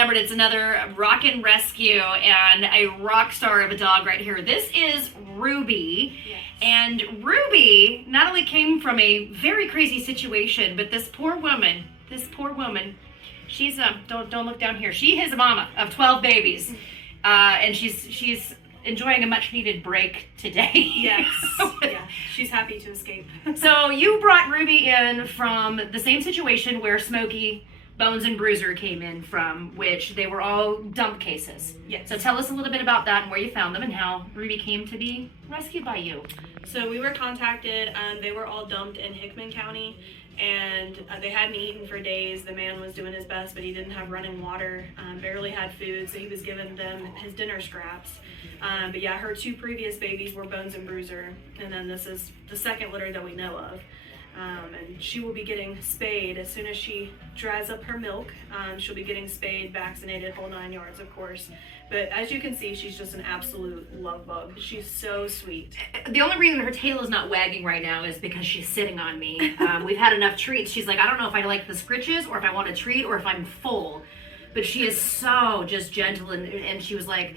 Lambert. It's another Rockin rescue and a rock star of a dog right here. This is Ruby. Yes. And Ruby not only came from a very crazy situation, but this poor woman, she's don't look down here. She is a mama of 12 babies. And she's enjoying a much needed break today. Yes. Yeah. She's happy to escape. So you brought Ruby in from the same situation where Smokey, Bones, and Bruiser came in from, which they were all dump cases. Yes. So tell us a little bit about that and where you found them and how Ruby came to be rescued by you. So we were contacted. They were all dumped in Hickman County, and they hadn't eaten for days. The man was doing his best, but he didn't have running water, barely had food, so he was giving them his dinner scraps. But yeah, her two previous babies were Bones and Bruiser, and then this is the second litter that we know of. And she will be getting spayed as soon as she dries up her milk. She'll be getting spayed, vaccinated, whole 9 yards, of course. But as you can see, she's just an absolute love bug. She's so sweet. The only reason her tail is not wagging right now is because she's sitting on me. We've had enough treats. She's like, I don't know if I like the scritches or if I want a treat or if I'm full. But she is so just gentle, and she was like,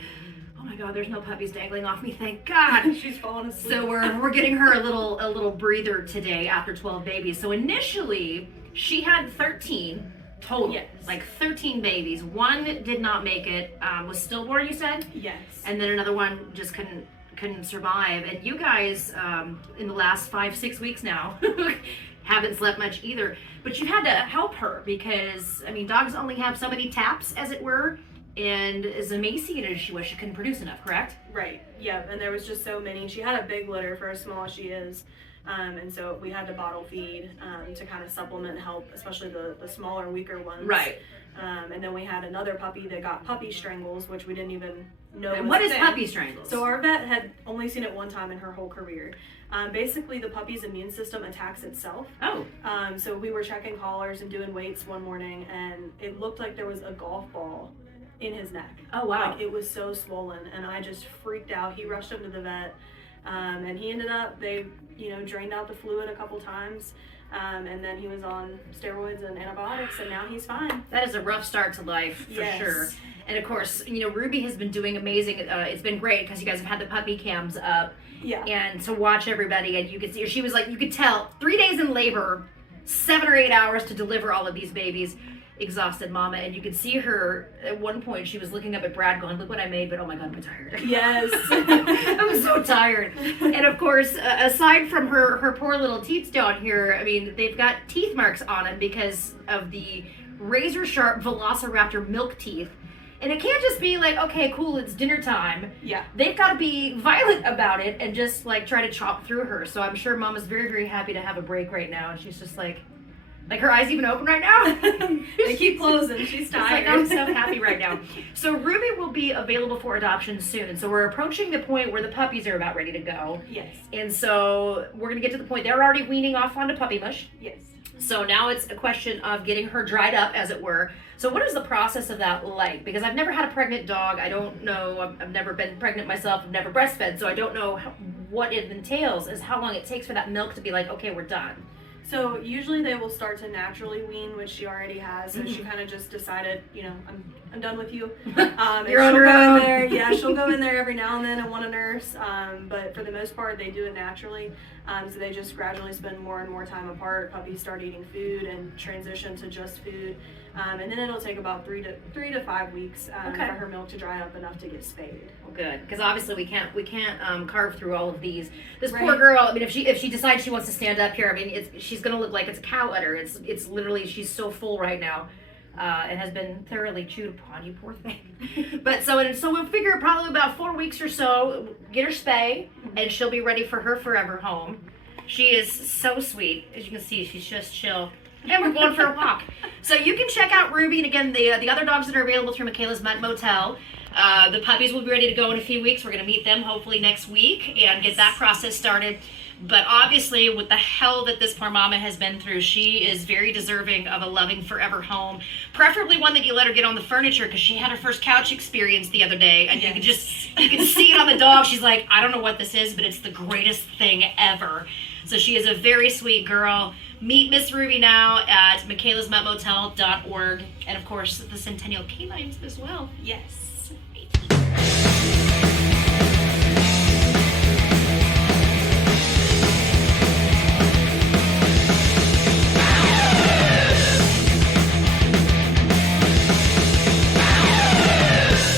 oh my God, there's no puppies dangling off me, thank God. She's falling asleep. So we're getting her a little breather today after 12 babies. So initially, she had 13 total. Yes. Like 13 babies. One did not make it, was stillborn, you said? Yes. And then another one just couldn't survive. And you guys, in the last 5-6 weeks now, haven't slept much either. But you had to help her because, I mean, dogs only have so many taps, as it were. And as emaciated as she was, she couldn't produce enough, correct? Right, yeah, and there was just so many. She had a big litter for as small as she is, and so we had to bottle feed to kind of supplement and help, especially the smaller, weaker ones. Right. And then we had another puppy that got puppy strangles, which we didn't even know. And what is puppy strangles? So our vet had only seen it one time in her whole career. Basically, the puppy's immune system attacks itself. Oh. So we were checking collars and doing weights one morning, and it looked like there was a golf ball in his neck. Oh wow. Like, it was so swollen, and I just freaked out. He rushed him to the vet, and he ended up, they drained out the fluid a couple times, and then he was on steroids and antibiotics, and now he's fine. That is a rough start to life, for sure. And of course, Ruby has been doing amazing. It's been great because you guys have had the puppy cams up. Yeah. And to watch everybody, and you could see her, she was like, you could tell, 3 days in labor, 7 or 8 hours to deliver all of these babies. Exhausted mama, and you could see her at one point. She was looking up at Brad going, look what I made, but oh my God, I'm tired. Yes. I'm so tired. And of course, aside from her poor little teats down here, I mean, they've got teeth marks on them because of the razor sharp Velociraptor milk teeth. And it can't just be like, okay, cool, it's dinner time. Yeah. They've got to be violent about it and just like try to chop through her. So I'm sure mama's very, very happy to have a break right now, and she's just like her eyes even open right now. They keep closing. She's tired. Like, I'm so happy right now. So Ruby will be available for adoption soon. So we're approaching the point where the puppies are about ready to go. Yes. And so we're going to get to the point. They're already weaning off onto puppy mush. Yes. So now it's a question of getting her dried up, as it were. So what is the process of that like? Because I've never had a pregnant dog. I don't know. I've never been pregnant myself. I've never breastfed. So I don't know what it entails, is how long it takes for that milk to be like, okay, we're done. So usually they will start to naturally wean, which she already has. So she kind of just decided, I'm done with you. You're on your own. Yeah, she'll go in there every now and then and want a nurse. But for the most part, they do it naturally. So they just gradually spend more and more time apart. Puppies start eating food and transition to just food. And then it'll take about 3 to 5 weeks for her milk to dry up enough to get spayed. Well, good, because obviously we can't carve through all of these. This Right. poor girl. I mean, if she decides she wants to stand up here, I mean, she's gonna look like it's a cow udder. It's literally, she's so full right now. And has been thoroughly chewed upon, you poor thing. But so we'll figure probably about 4 weeks or so, get her spay, and she'll be ready for her FURever home. She is so sweet. As you can see, she's just chill. And we're going for a walk. So you can check out Ruby, and again, the other dogs that are available through Mikaela's Mutt Motel. The puppies will be ready to go in a few weeks. We're going to meet them hopefully next week and get that process started. But obviously, with the hell that this poor mama has been through, she is very deserving of a loving FURever home. Preferably one that you let her get on the furniture, because she had her first couch experience the other day, and you can see it on the dog. She's like, I don't know what this is, but it's the greatest thing ever. So she is a very sweet girl. Meet Miss Ruby now at mikaelasmuttmotel.org. And of course, the Centennial Canines as well. Yes.